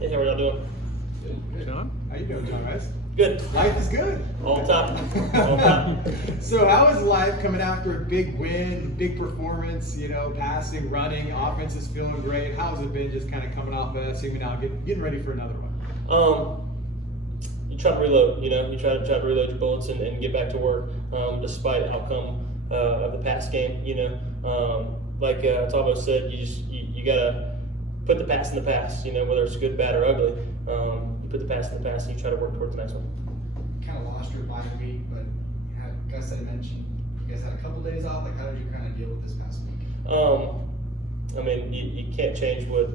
Hey, how are y'all doing? Good. John? How you doing, John Rhys? Good. Life is good. All the time. All the time. So how is life coming after a big win, big performance, passing, running, offense is feeling great? How's it been just kind of coming off seeing me now, getting ready for another one? You try to reload, you try to reload your bullets and get back to work, despite outcome of the past game, like Tavo said, you gotta put the past in the past, whether it's good, bad, or ugly. You put the past in the past and you try to work towards the next one. Kind of lost your bye week, but Gus had mentioned you guys had a couple days off. Like, how did you kind of deal with this past week? I mean, you can't change what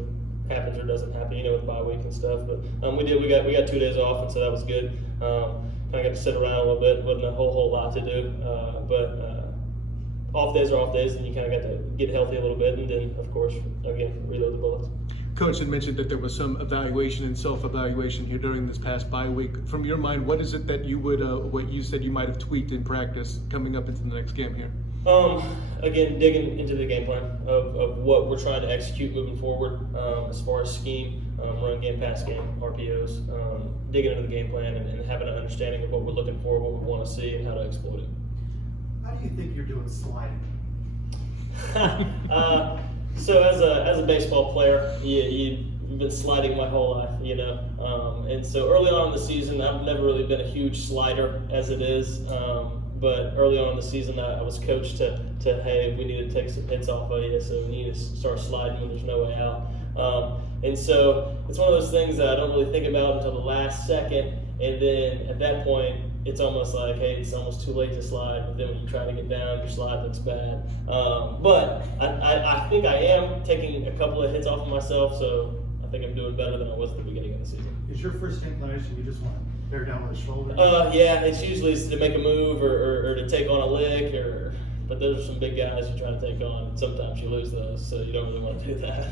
happens or doesn't happen, with bye week and stuff. But we got 2 days off, and so that was good. Kind of got to sit around a little bit. Wasn't a whole lot to do, but off days are off days, and you kind of got to get healthy a little bit, and then of course again reload the bullets. Coach had mentioned that there was some evaluation and self-evaluation here during this past bye week. From your mind, what is it that you would, what you said you might have tweaked in practice coming up into the next game here? Again, digging into the game plan of what we're trying to execute moving forward, as far as scheme, run game, pass game, RPOs, digging into the game plan and having an understanding of what we're looking for, what we want to see, and how to exploit it. How do you think you're doing sliding? So as a baseball player, you've been sliding my whole life, and so early on in the season, I've never really been a huge slider as it is. But early on in the season, I was coached to hey, we need to take some hits off of you, so we need to start sliding when there's no way out. And so it's one of those things that I don't really think about until the last second, and then at that point, it's almost like, hey, it's almost too late to slide. But then when you try to get down, your slide looks bad. But I think I am taking a couple of hits off of myself, so I think I'm doing better than I was at the beginning of the season. Is your first inclination you just want to bear down with the shoulder? Yeah, it's usually to make a move or to take on a lick, but those are some big guys you're trying to take on. Sometimes you lose those, so you don't really want to do that.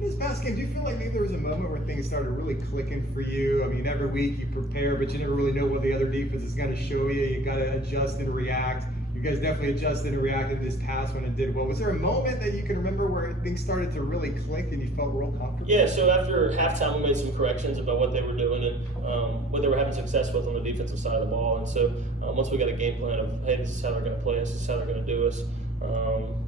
This past game, do you feel like maybe there was a moment where things started really clicking for you? I mean, every week you prepare, but you never really know what the other defense is going to show you. You got to adjust and react. You guys definitely adjusted and reacted this past one and did well. Was there a moment that you can remember where things started to really click and you felt real comfortable? Yeah, so after halftime, we made some corrections about what they were doing and what they were having success with on the defensive side of the ball. And so once we got a game plan of, hey, this is how they're going to play us, this is how they're going to do us,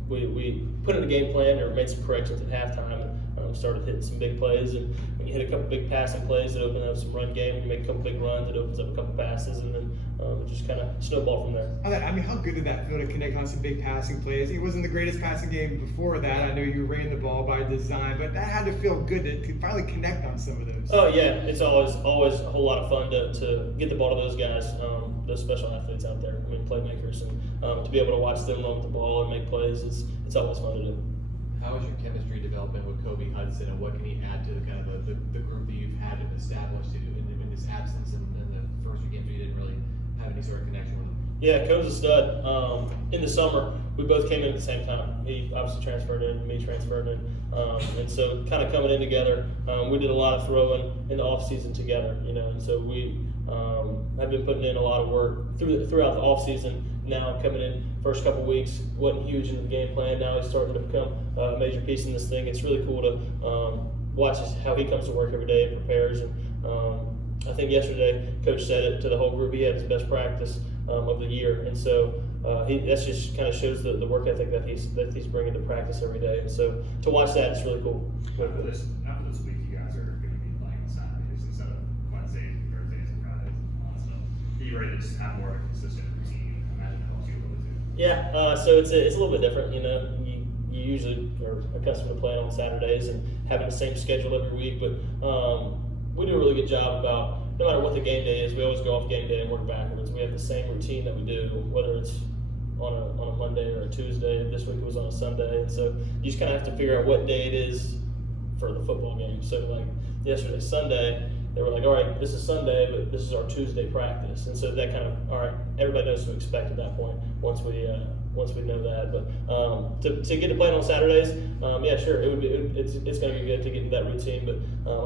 we put in a game plan or made some corrections at halftime and started hitting some big plays. And when you hit a couple big passing plays, it opens up some run game. You make a couple big runs, it opens up a couple passes, and then it just kind of snowballed from there. I mean, how good did that feel to connect on some big passing plays? It wasn't the greatest passing game before that. I know you ran the ball by design, but that had to feel good to finally connect on some of those. Oh yeah, it's always a whole lot of fun to get the ball to those guys, those special athletes out there. I mean, playmakers, and to be able to watch them run with the ball and make plays, it's always fun to do. How is your chemistry development with Kobe Hudson, and what can he add to the kind of the group that you've had established in his absence and the first few games you didn't really have any sort of connection with him? Yeah, Kobe's a stud. In the summer, we both came in at the same time. He obviously transferred in, me transferred in, and so kind of coming in together. We did a lot of throwing in the off season together, and so we have been putting in a lot of work throughout the off season. Now coming in first couple weeks wasn't huge in the game plan. Now he's starting to become a major piece in this thing. It's really cool to watch how he comes to work every day and prepares. And I think yesterday Coach said it to the whole group. He had his best practice of the year, and so that just kind of shows the work ethic that he's bringing to practice every day. And so to watch that, it's really cool. After this week, you guys are going to be playing on Saturdays instead of Wednesdays, Thursdays, and Fridays. So are you ready to just have more of a consistent routine? I imagine it helps you a little bit too. Yeah, so it's a little bit different. You usually are accustomed to playing on Saturdays and having the same schedule every week, but we do a really good job about no matter what the game day is, we always go off game day and work backwards. We have the same routine that we do, whether it's on a Monday or a Tuesday. This week it was on a Sunday, and so you just kind of have to figure out what day it is for the football game. So like yesterday, Sunday, they were like, all right, this is Sunday, but this is our Tuesday practice. And so that kind of, all right, everybody knows what to expect at that point once we know that. But to get to play on Saturdays, yeah, sure, it's going to be good to get into that routine. But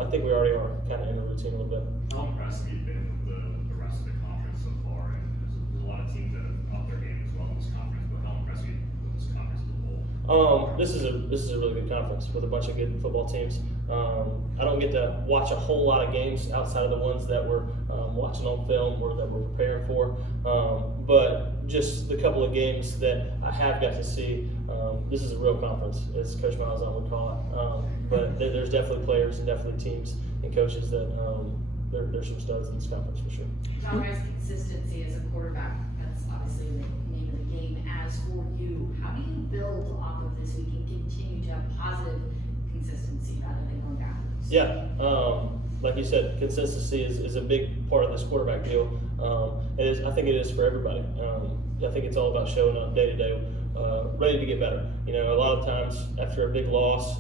I think we already are kind of in the routine a little bit. How impressed have you been with the rest of the conference so far? And there's a lot of teams that have upped their game as well in this conference, but how impressed are you with this conference as a whole? This is a really good conference with a bunch of good football teams. I don't get to watch a whole lot of games outside of the ones that we're watching on film or that we're preparing for. But just the couple of games that I have got to see, this is a real conference, as Coach Miles would call it. But there's definitely players and definitely teams and coaches that there's some studs in this conference for sure. John Rhys, consistency as a quarterback, that's obviously the name of the game. As for you, how do you build off of this week and continue to have positive consistency rather than going backwards? Yeah, like you said, consistency is a big part of this quarterback deal. I think it is for everybody. I think it's all about showing up day to day, ready to get better. You know, a lot of times after a big loss,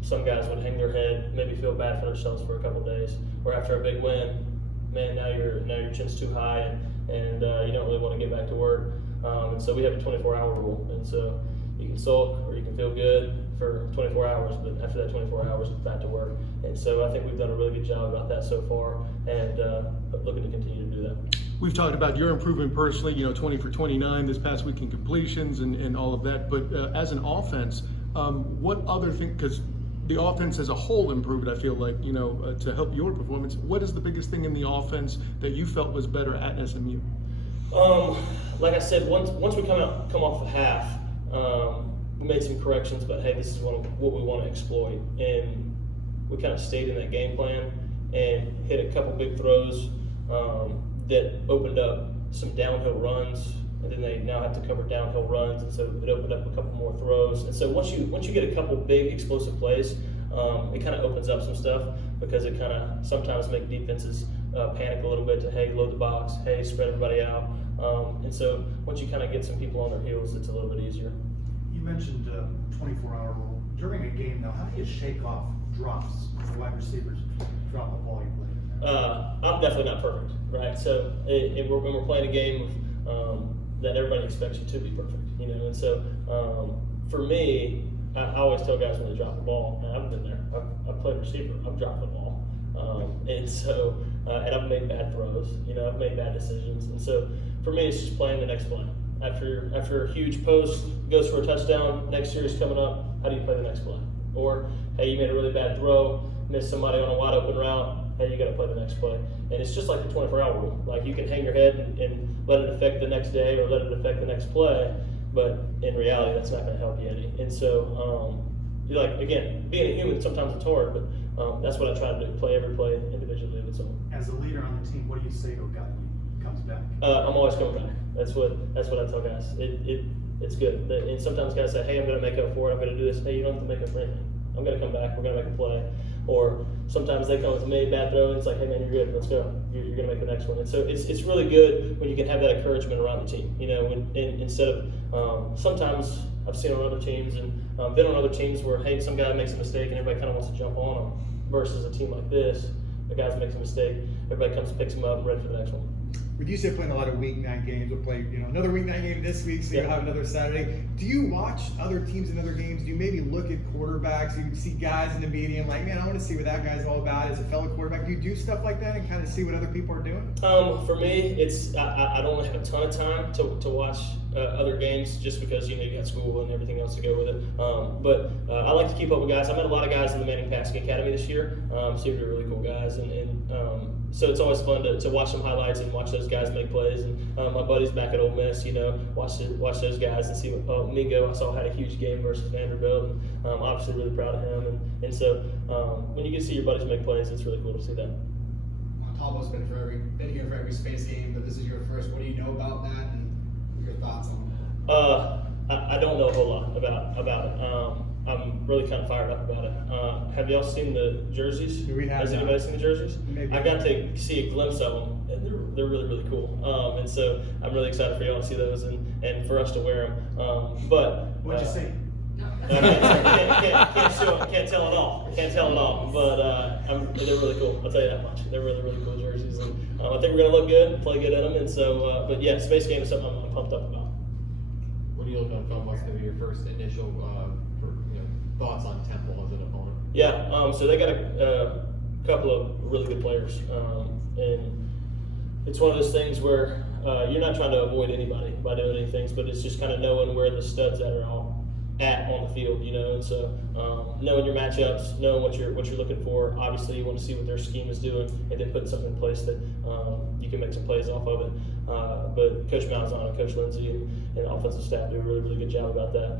some guys would hang their head, maybe feel bad for themselves for a couple days, or after a big win, man, now your chin's too high and you don't really want to get back to work. And so we have a 24-hour rule, and so you can sulk or you can feel good for 24 hours, but after that 24 hours, it's back to work. And so I think we've done a really good job about that so far, and looking to continue to do that. We've talked about your improvement personally, 20 for 29 this past week in completions and all of that, but as an offense, what other thing, because the offense as a whole improved, I feel like, to help your performance, what is the biggest thing in the offense that you felt was better at SMU? Like I said, once we come off the half, we made some corrections, but hey, this is what we want to exploit. And we kind of stayed in that game plan and hit a couple big throws that opened up some downhill runs, and then they now have to cover downhill runs, and so it opened up a couple more throws. And so once you get a couple big explosive plays, it kind of opens up some stuff, because it kind of sometimes make defenses panic a little bit to, hey, load the box, hey, spread everybody out. And so once you kind of get some people on their heels, it's a little bit easier. You mentioned 24-hour rule. During a game, now, how do you shake off drops for wide receivers drop the ball you play? I'm definitely not perfect, right? So when we're playing a game that everybody expects you to be perfect, and so for me, I always tell guys when they drop the ball, and I've been there, I've played receiver, I've dropped the ball, and so and I've made bad throws, I've made bad decisions, and so for me, it's just playing the next play. After a huge post goes for a touchdown, next series coming up, how do you play the next play? Or, hey, you made a really bad throw, missed somebody on a wide open route, hey, you got to play the next play. And it's just like the 24-hour rule. Like, you can hang your head and let it affect the next day or let it affect the next play, but in reality, that's not going to help you any. And so, again, being a human, sometimes it's hard, but that's what I try to do, play every play individually of its own. As a leader on the team, what do you say to a guy when he comes back? I'm always coming back. That's what I tell guys. It's good. And sometimes guys say, hey, I'm going to make up for it. I'm going to do this. Hey, you don't have to make up for anything. I'm going to come back. We're going to make a play. Or sometimes they come with a made bad throw, and it's like, hey, man, you're good. Let's go. You're going to make the next one. And so it's really good when you can have that encouragement around the team. Instead of sometimes I've seen on other teams and been on other teams where, hey, some guy makes a mistake and everybody kind of wants to jump on him, versus a team like this, the guy makes a mistake, everybody comes and picks him up and ready for the next one. With UCF playing a lot of weeknight games, we'll play another weeknight game this week, so you'll have another Saturday. Do you watch other teams in other games? Do you maybe look at quarterbacks? You see guys in the media and like, man, I want to see what that guy's all about as a fellow quarterback. Do you do stuff like that and kind of see what other people are doing? For me, it's I don't have a ton of time to watch other games, just because you got school and everything else to go with it. But I like to keep up with guys. I met a lot of guys in the Manning Passing Academy this year. Seem to be really cool guys, and so it's always fun to watch some highlights and watch those guys make plays. And my buddies back at Ole Miss, watch those guys and see what Mingo I saw had a huge game versus Vanderbilt. And I'm obviously really proud of him. And so when you get to see your buddies make plays, it's really cool to see that. Talbo's been here for every space game, but this is your first. What do you know about that, and your thoughts on it? I don't know a whole lot about it. I'm really kind of fired up about it. Have y'all seen the jerseys? We have. Has anybody seen the jerseys? Maybe. I got to see a glimpse of them, and they're really, really cool. And so I'm really excited for y'all to see those and for us to wear them. But What'd you say? Can't tell it all. Can't tell it all. But they're really cool. I'll tell you that much. They're really, really cool jerseys, and I think we're gonna look good, play good in them. And so, but yeah, space game is something I'm pumped up about. When you look on film, what's going to be your first initial thoughts on Temple as an opponent? Yeah, so they got a couple of really good players, and it's one of those things where you're not trying to avoid anybody by doing any things, but it's just kind of knowing where the studs are all at on the field, and so knowing your matchups, knowing what you're looking for. Obviously, you want to see what their scheme is doing, and then putting something in place that you can make some plays off of it. But Coach Malzahn and Coach Lindsey and the offensive staff do a really, really good job about that.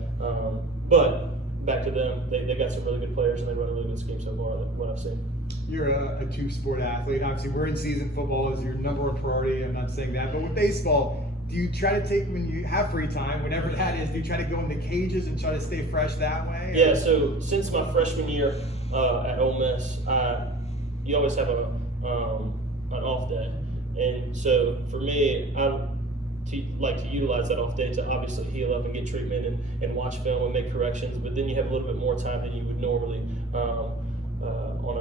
But back to them, they got some really good players, and they run a really good scheme so far, what I've seen. You're a two-sport athlete. Obviously, we're in season. Football is your number one priority. I'm not saying that, but with baseball, do you try to take, when you have free time, whenever that is, do you try to go into cages and try to stay fresh that way? Yeah, so since my freshman year at Ole Miss, you always have an off day. And so for me, I like to utilize that off day to obviously heal up and get treatment and watch film and make corrections, but then you have a little bit more time than you would normally on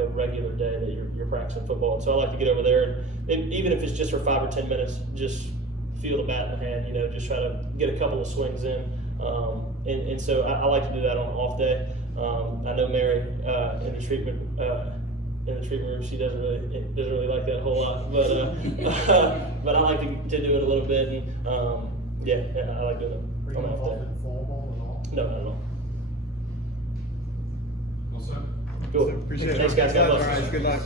a regular day that you're practicing football. So I like to get over there, and even if it's just for 5 or 10 minutes, just feel the bat in the hand, just try to get a couple of swings in. And so I like to do that on an off day. I know Mary in the treatment room, she doesn't really like that a whole lot, but I like to do it a little bit, and I like doing Are it you on an off involved day. in fall ball at all? No, not at all. Well said. Cool. So appreciate it. Thanks, guys. God bless. All right, good luck.